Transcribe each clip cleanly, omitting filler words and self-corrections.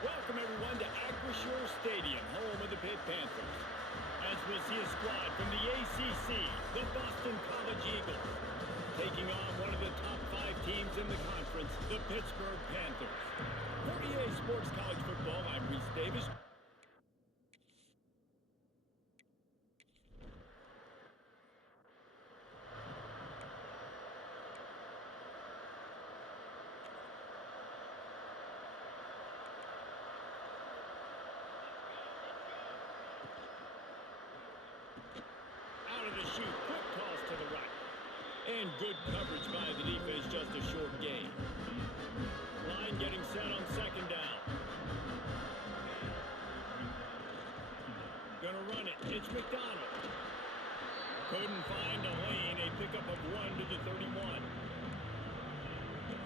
Welcome, everyone, to Acrisure Stadium, home of the Pitt Panthers. As we'll see a squad from the ACC, the Boston College Eagles, taking on one of the top 5 teams in the conference, the Pittsburgh Panthers. For EA Sports College Football, I'm Reese Davis. Out of the chute, quick toss to the right. And good coverage by the defense, just a short gain. Line getting set on second down. Gonna run it, it's McDonald. Couldn't find a lane, a pickup of 1 to the 31.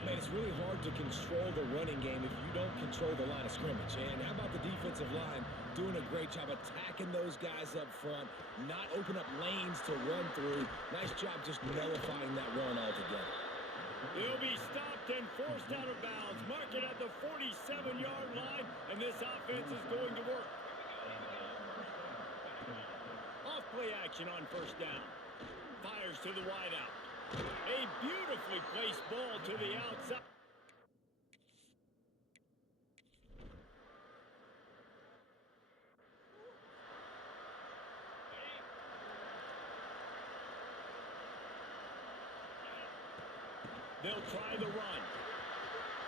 Man, it's really hard to control the running game if you don't control the line of scrimmage. And how about the defensive line doing a great job attacking those guys up front, not open up lanes to run through. Nice job just nullifying that run altogether. He'll be stopped and forced out of bounds. Mark it at the 47-yard line, and this offense is going to work. Off-play action on first down. Fires to the wideout. A beautifully placed ball to the outside. They'll try the run.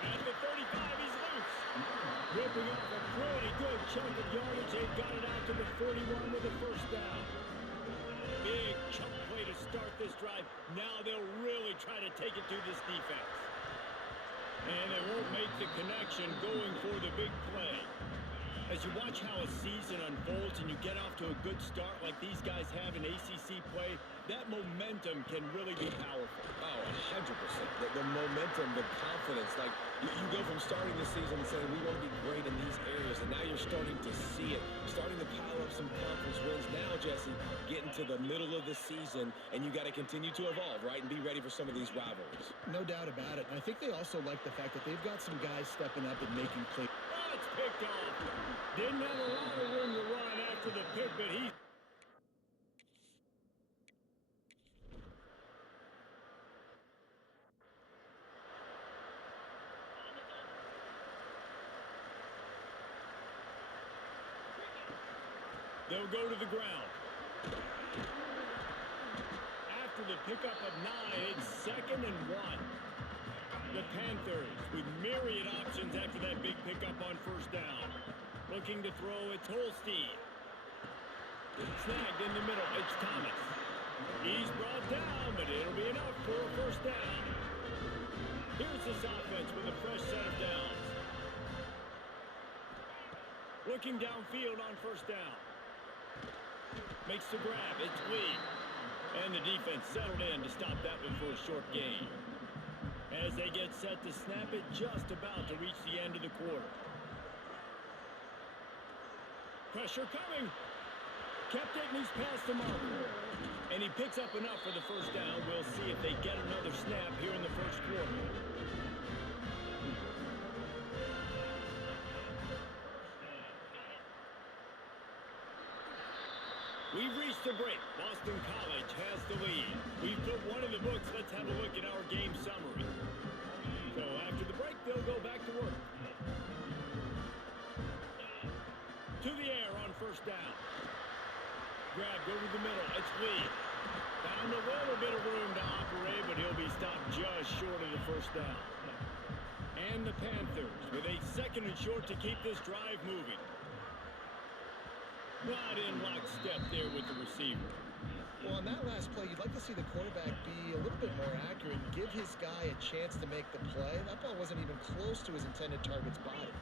At the 35, he's loose. Ripping off a pretty good chunk of yardage. They've got it out to the 41 with a first down. Big chunk play to start this drive. Now they'll really try to take it to this defense. And they won't make the connection going for the big play. As you watch how a season unfolds and you get off to a good start like these guys have in ACC play, that momentum can really be powerful. Oh, 100%. The momentum, the confidence. Like, you go from starting the season and saying, we want to be great in these areas, and now you're starting to see it, starting to pile up some conference wins. Now, Jesse, getting to the middle of the season, and you got to continue to evolve, right, and be ready for some of these rivalries. No doubt about it. And I think they also like the fact that they've got some guys stepping up and making plays. Oh, it's picked off. Didn't have a lot of room to run after the pick, but he... They'll go to the ground. After the pickup of 9, it's 2nd and 1. The Panthers with myriad options after that big pickup on first down. Looking to throw, it's Holstein. Snagged in the middle, it's Thomas. He's brought down, but it'll be enough for a first down. Here's this offense with a fresh set of downs. Looking downfield on first down. Makes the grab, it's Lee. And the defense settled in to stop that one for a short gain. As they get set to snap it, just about to reach the end of the quarter. Pressure coming. Kept it, and he's past the marker. And he picks up enough for the first down. We'll see if they get another snap here in the first quarter. We've reached the break. Boston College has the lead. We've put one in the books. Let's have a look at our game summary. So after the break, they'll go back to work. To the air on first down. Grabbed over the middle. It's Lee. Found a little bit of room to operate, but he'll be stopped just short of the first down. And the Panthers with a 2nd and short to keep this drive moving. Not in lockstep there with the receiver. Well, on that last play, you'd like to see the quarterback be a little bit more accurate and give his guy a chance to make the play. That ball wasn't even close to his intended target's body.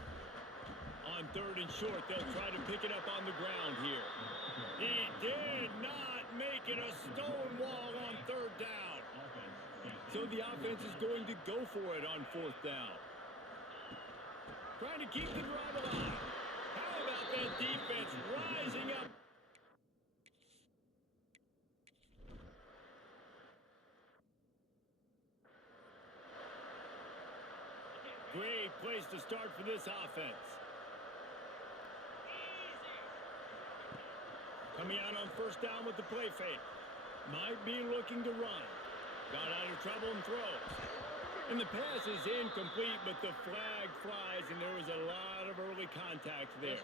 On 3rd and short, they'll try to pick it up on the ground here. He did not make it a stone wall on 3rd down. So the offense is going to go for it on 4th down. Trying to keep the drive alive. How about that defense rising up? Great place to start for this offense. Coming out on first down with the play fake. Might be looking to run. Got out of trouble and throws. And the pass is incomplete, but the flag flies, and there was a lot of early contact there.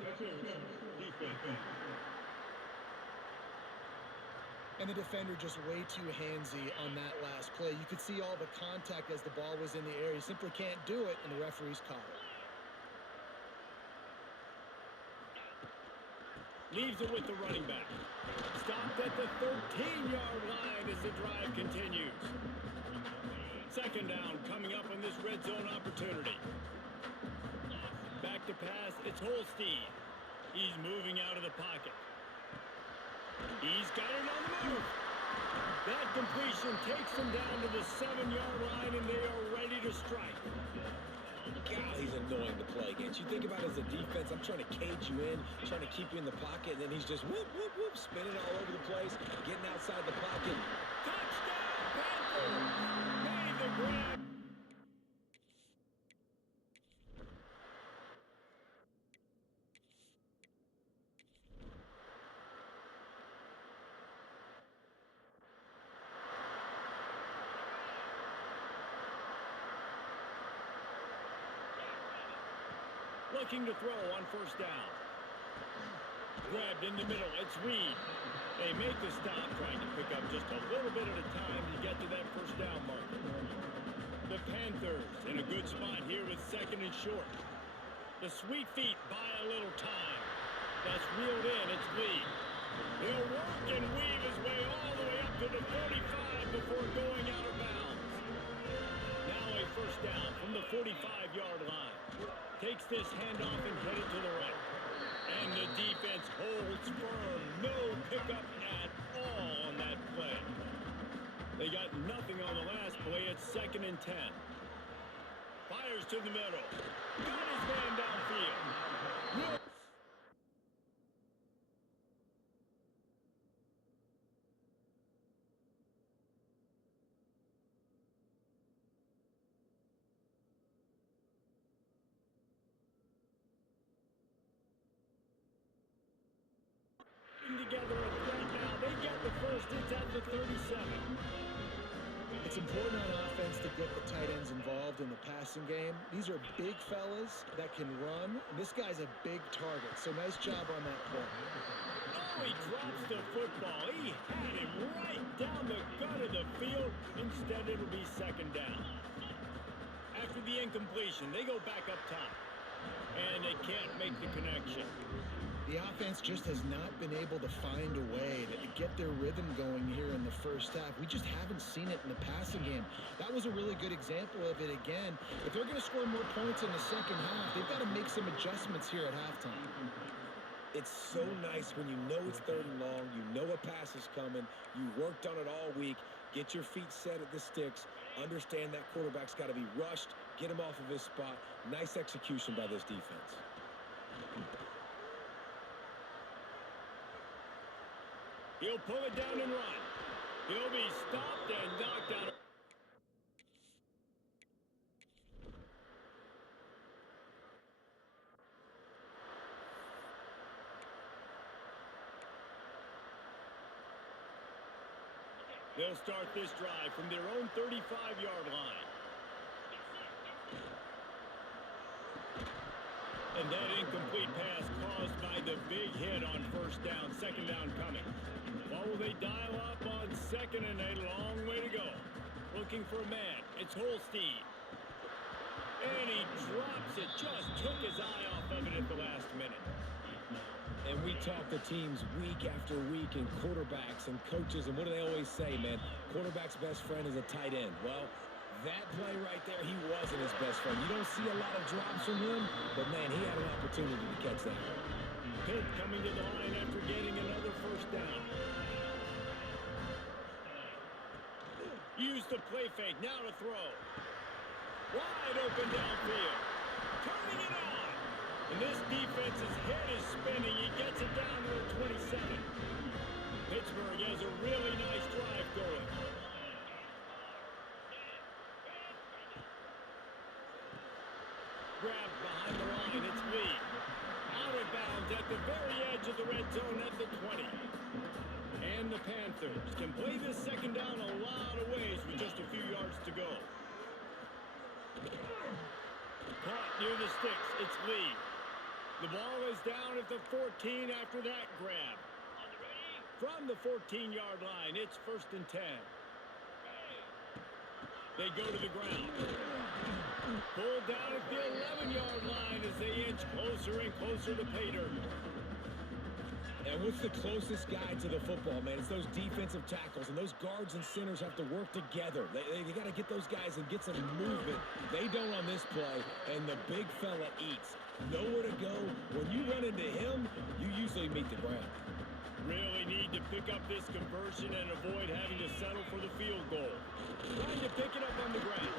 And the defender just way too handsy on that last play. You could see all the contact as the ball was in the air. He simply can't do it, and the referees caught it. Leaves it with the running back. Stopped at the 13-yard line as the drive continues. Second down coming up on this red zone opportunity. Back to pass, it's Holstein. He's moving out of the pocket. He's got it on the move. That completion takes him down to the 7-yard line, and they are ready to strike. God, he's annoying to play against. You think about it as a defense, I'm trying to cage you in, trying to keep you in the pocket, and then he's just whoop, whoop, whoop, spinning all over the place, getting outside the pocket. Touchdown, Panthers! Made the grab. Looking to throw on first down. Grabbed in the middle. It's Reed. They make the stop, trying to pick up just a little bit at a time to get to that first down marker. The Panthers in a good spot here with second and short. The sweet feet buy a little time. That's reeled in. It's Lee. He'll work and weave his way all the way up to the 45 before going out of bounds. Now a first down from the 45-yard line. Takes this handoff and headed to the right. And the defense holds firm. No pickup at all on that play. They got nothing on the last play. It's second and 10. Fires to the middle. Got his man downfield. Together a threat now. They get the first. It's at the 37. It's important on offense to get the tight ends involved in the passing game. These are big fellas that can run. This guy's a big target, so nice job on that play. Oh, he drops the football. He had him right down the gut of the field. Instead, it'll be second down. After the incompletion, they go back up top, and they can't make the connection. The offense just has not been able to find a way to get their rhythm going here in the first half. We just haven't seen it in the passing game. That was a really good example of it again. If they're going to score more points in the second half, they've got to make some adjustments here at halftime. It's so nice when you know it's third and long, you know a pass is coming, you worked on it all week, get your feet set at the sticks, understand that quarterback's got to be rushed, get him off of his spot. Nice execution by this defense. He'll pull it down and run. He'll be stopped and knocked out. They'll start this drive from their own 35-yard line. And that incomplete pass caused by the big hit on first down. Second down coming. What will they dial up on second and a long way to go? Looking for a man. It's Holstein. And he drops it. Just took his eye off of it at the last minute. And we talk to teams week after week and quarterbacks and coaches. And what do they always say, man? Quarterback's best friend is a tight end. Well, that play right there, he wasn't his best friend. You don't see a lot of drops from him, but, man, he had an opportunity to catch that. Pitt coming to the line after getting another first down. Use the play fake. Now to throw. Wide open downfield. Turning it on. And this defense's head is spinning. He gets it down to the 27. Pittsburgh has a really nice drive going. grab behind the line. It's Lee. Out of bounds at the very edge of the red zone at the 20. And the Panthers can play this second down a lot of ways with just a few yards to go. Caught near the sticks. It's Lee. The ball is down at the 14 after that grab. From the 14-yard line, it's 1st and 10. They go to the ground. Pulled down at the 11-yard line as they inch closer and closer to pay dirt. And what's the closest guy to the football, man? It's those defensive tackles, and those guards and centers have to work together. They got to get those guys and get some movement. They don't on this play, and the big fella eats. Nowhere to go. When you run into him, you usually meet the ground. Really need to pick up this conversion and avoid having to settle for the field goal. Trying to pick it up on the ground.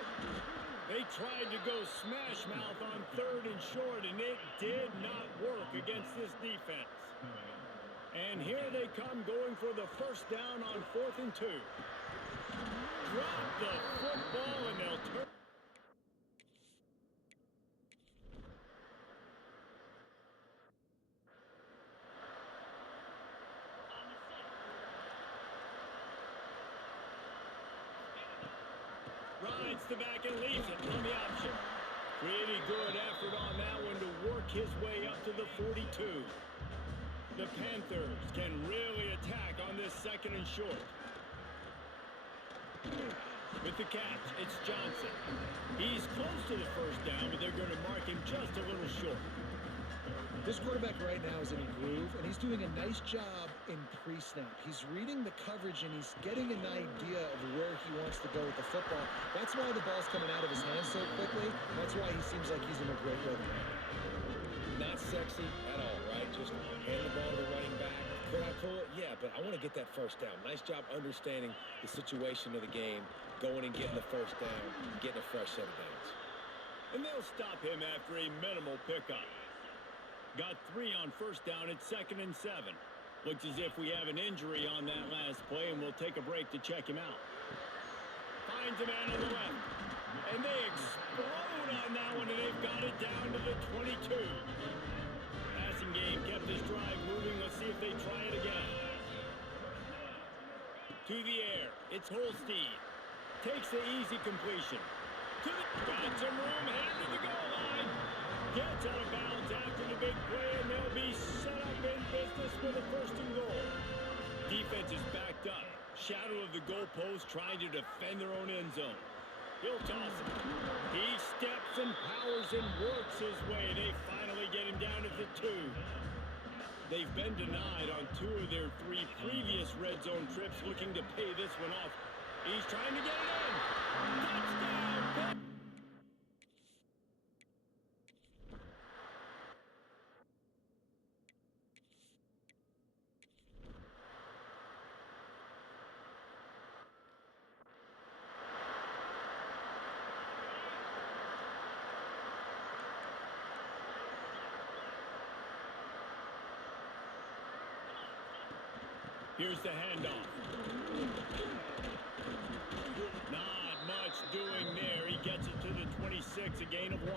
They tried to go smash mouth on 3rd and short, and it did not work against this defense. And here they come going for the 1st down on 4th and 2. Drop the football and they'll turn. Rides the back and leaves it on the option. Pretty good effort on that one to work his way up to the 42. The Panthers can really attack on this 2nd and short. With the catch, it's Johnson. He's close to the 1st down, but they're going to mark him just a little short. This quarterback right now is in a groove, and he's doing a nice job in pre-snap. He's reading the coverage, and he's getting an idea of where he wants to go with the football. That's why the ball's coming out of his hands so quickly. That's why he seems like he's in a great rhythm. Not sexy at all, right? Just hand the ball to the running back. Could I pull it? Yeah, but I want to get that 1st down. Nice job understanding the situation of the game, going and getting the 1st down, and getting a fresh set of downs. And they'll stop him after a minimal pickup. Got 3 on 1st down at 2nd and 7. Looks as if we have an injury on that last play, and we'll take a break to check him out. Finds a man on the left. And they explode on that one, and they've got it down to the 22. Passing game kept this drive moving. Let's see if they try it again. To the air. It's Holstein. Takes the easy completion. Got some room, headed to the goal line. Gets out of bounds after the big play, and they'll be set up in business for the 1st and goal. Defense is backed up. Shadow of the goalpost trying to defend their own end zone. He'll toss it. He steps and powers and works his way. They finally get him down to the 2. They've been denied on 2 of their 3 previous red zone trips, looking to pay this one off. He's trying to get it in. Touchdown! Here's the handoff. Not much doing there. He gets it to the 26, a gain of 1.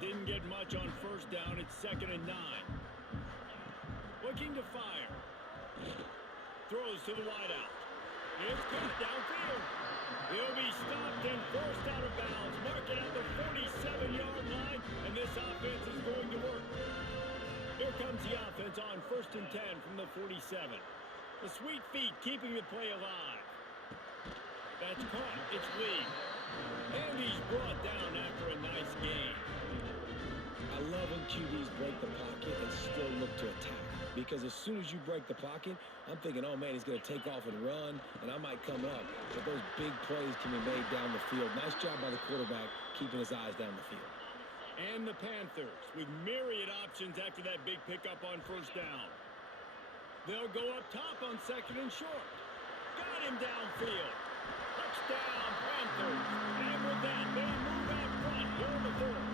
Didn't get much on 1st down. It's 2nd and 9. Looking to fire. Throws to the wideout. It's cut downfield. He'll be stopped and forced out of bounds. Mark it at the 47-yard line, and this offense is going to work. Here comes the offense on 1st and 10 from the 47. The sweet feet keeping the play alive. That's caught. It's Lee. And he's brought down after a nice gain. I love when QBs break the pocket and still look to attack. Because as soon as you break the pocket, I'm thinking, oh, man, he's going to take off and run, and I might come up. But those big plays can be made down the field. Nice job by the quarterback keeping his eyes down the field. And the Panthers with myriad options after that big pickup on 1st down. They'll go up top on 2nd and short. Got him downfield. Touchdown, Panthers. And with that, they move out front here in the 4th.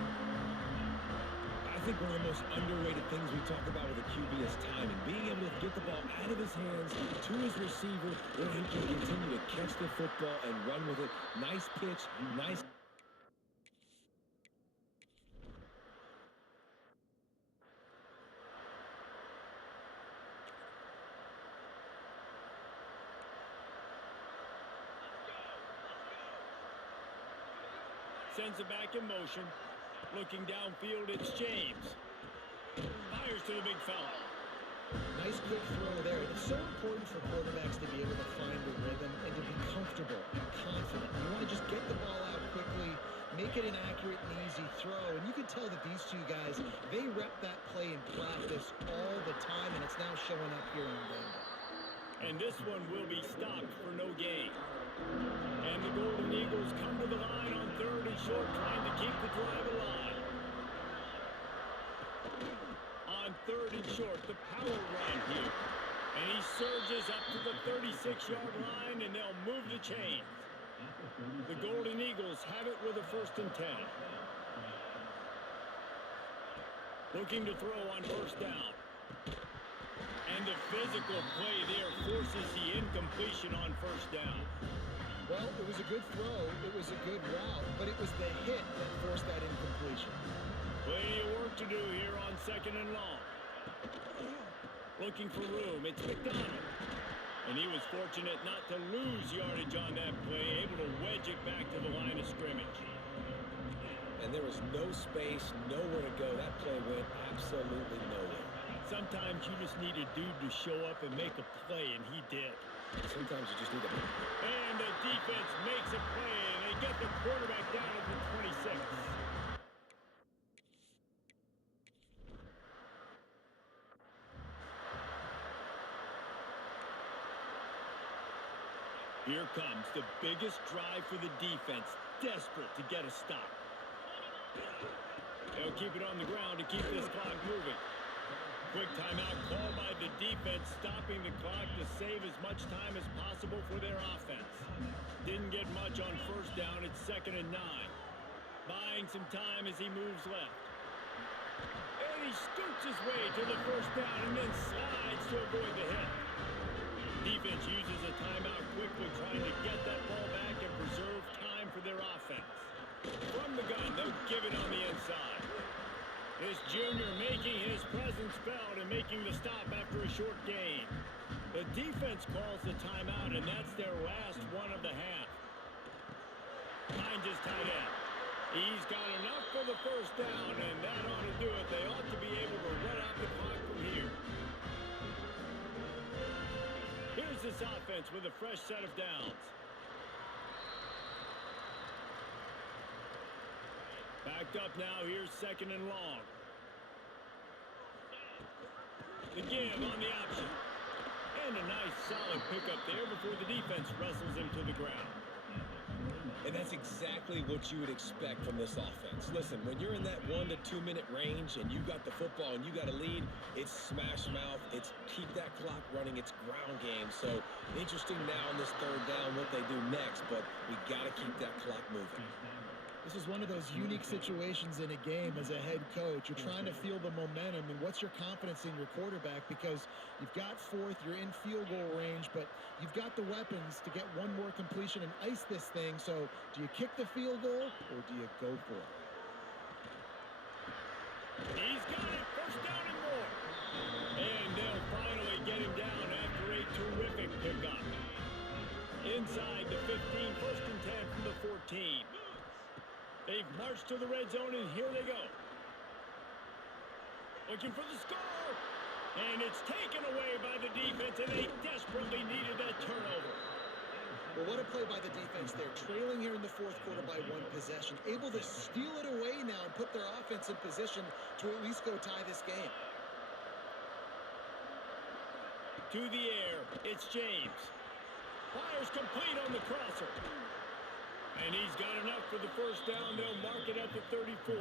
I think one of the most underrated things we talk about with a QB is timing. Being able to get the ball out of his hands to his receiver where he can continue to catch the football and run with it. Nice pitch, nice. sends it back in motion. Looking downfield, it's James. Fires to the big fella. Nice quick throw there. It's so important for quarterbacks to be able to find a rhythm and to be comfortable and confident. You want to just get the ball out quickly, make it an accurate and easy throw. And you can tell that these two guys, they rep that play in practice all the time, and it's now showing up here in game. And this one will be stopped for no gain. And the Golden Eagles come to the line on 3rd and short, trying to keep the drive alive. On 3rd and short, the power run here. And he surges up to the 36-yard line, and they'll move the chains. The Golden Eagles have it with a 1st and 10. Looking to throw on 1st down. And the physical play there forces the incompletion on 1st down. Well, it was a good throw, it was a good route, but it was the hit that forced that incompletion. Plenty of work to do here on 2nd and long. Looking for room, it's McDonald. And he was fortunate not to lose yardage on that play, able to wedge it back to the line of scrimmage. And there was no space, nowhere to go. That play went absolutely nowhere. Sometimes you just need a dude to show up and make a play, and he did. Sometimes you just need a... And the defense makes a play, and they get the quarterback down at the 26. Here comes the biggest drive for the defense, desperate to get a stop. They'll keep it on the ground to keep this clock moving. Quick timeout called by the defense, stopping the clock to save as much time as possible for their offense. Didn't get much on 1st down. It's 2nd and 9. Buying some time as he moves left. And he scoots his way to the 1st down and then slides to avoid the hit. Defense uses a timeout quickly, trying to get that ball back and preserve time for their offense. From the gun, they'll give it on the inside. This junior making his presence felt and making the stop after a short gain. The defense calls the timeout, and that's their last one of the half. Finds his tight end. He's got enough for the 1st down, and that ought to do it. They ought to be able to run out the clock from here. Here's this offense with a fresh set of downs. Backed up now, here's 2nd and long. The give on the option. And a nice solid pickup there before the defense wrestles him to the ground. And that's exactly what you would expect from this offense. Listen, when you're in that 1 to 2 minute range and you got the football and you got a lead, it's smash mouth, it's keep that clock running, it's ground game. So interesting now in this 3rd down what they do next, but we got to keep that clock moving. This is one of those unique situations in a game as a head coach. You're trying to feel the momentum, and what's your confidence in your quarterback? Because you've got 4th, you're in field goal range, but you've got the weapons to get one more completion and ice this thing. So do you kick the field goal, or do you go for it? He's got it, 1st down and more. And they'll finally get him down after a terrific pickup. Inside the 15, 1st and 10 from the 14. They've marched to the red zone, and here they go. Looking for the score. And it's taken away by the defense, and they desperately needed that turnover. Well, what a play by the defense there. Trailing here in the 4th quarter by 1 possession. Able to steal it away now and put their offense in position to at least go tie this game. To the air, it's James. Fires complete on the crosser. And he's got enough for the 1st down. They'll mark it at the 34.